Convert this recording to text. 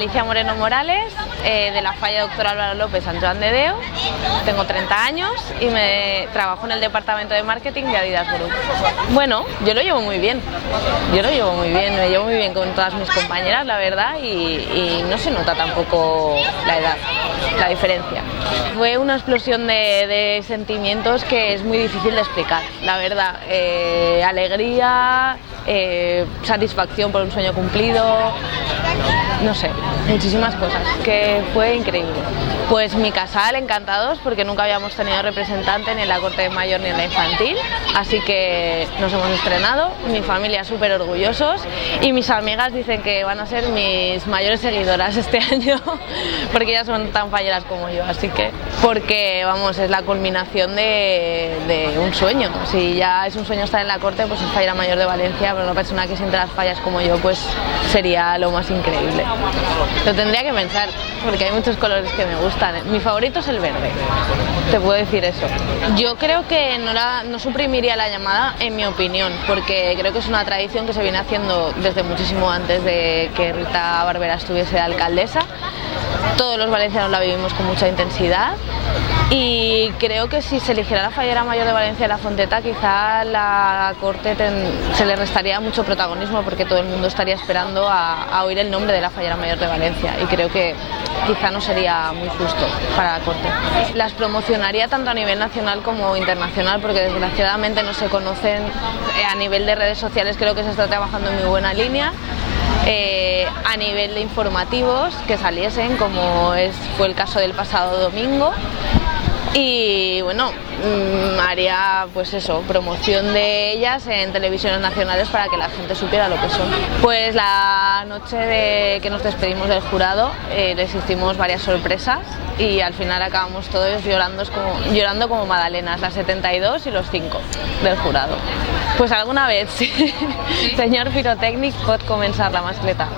Alicia Moreno Morales, de la Falla Doctor Álvaro López Sant Joan de Déu. Tengo 30 años y trabajo en el departamento de marketing de Adidas Group. Bueno, yo lo llevo muy bien, me llevo muy bien con todas mis compañeras, la verdad, y no se nota tampoco la edad, la diferencia. Fue una explosión de sentimientos que es muy difícil de explicar, la verdad. Alegría, satisfacción por un sueño cumplido, no sé, muchísimas cosas, que fue increíble. Pues mi casal, encantados, porque nunca habíamos tenido representante ni en la corte de mayor ni en la infantil, así que nos hemos estrenado, mi familia súper orgullosos y mis amigas dicen que van a ser mis mayores seguidoras este año, porque ellas son tan falleras como yo, así que, porque vamos, es la culminación de un sueño. Si ya es un sueño estar en la corte, pues es fallera mayor de Valencia, pero una persona que siente las fallas como yo, pues sería lo más increíble. Lo tendría que pensar, porque hay muchos colores que me gustan. Mi favorito es el verde, te puedo decir eso. Yo creo que no suprimiría la llamada, en mi opinión, porque creo que es una tradición que se viene haciendo desde muchísimo antes de que Rita Barberá estuviese de alcaldesa. Todos los valencianos la vivimos con mucha intensidad y creo que si se eligiera la fallera mayor de Valencia, la Fonteta, quizá la corte se le restaría mucho protagonismo, porque todo el mundo estaría esperando a oír el nombre de la fallera mayor de Valencia, y creo que quizá no sería muy justo para la corte. Las promocionaría tanto a nivel nacional como internacional, porque desgraciadamente no se conocen a nivel de redes sociales. Creo que se está trabajando en muy buena línea. A nivel de informativos, que saliesen, como fue el caso del pasado domingo. Y bueno, haría pues eso, promoción de ellas en televisiones nacionales para que la gente supiera lo que son. Pues la noche de que nos despedimos del jurado, les hicimos varias sorpresas y al final acabamos todos llorando como magdalenas, las 72 y los 5 del jurado. Pues alguna vez, sí. Señor Pirotècnic, pot començar la mascleta.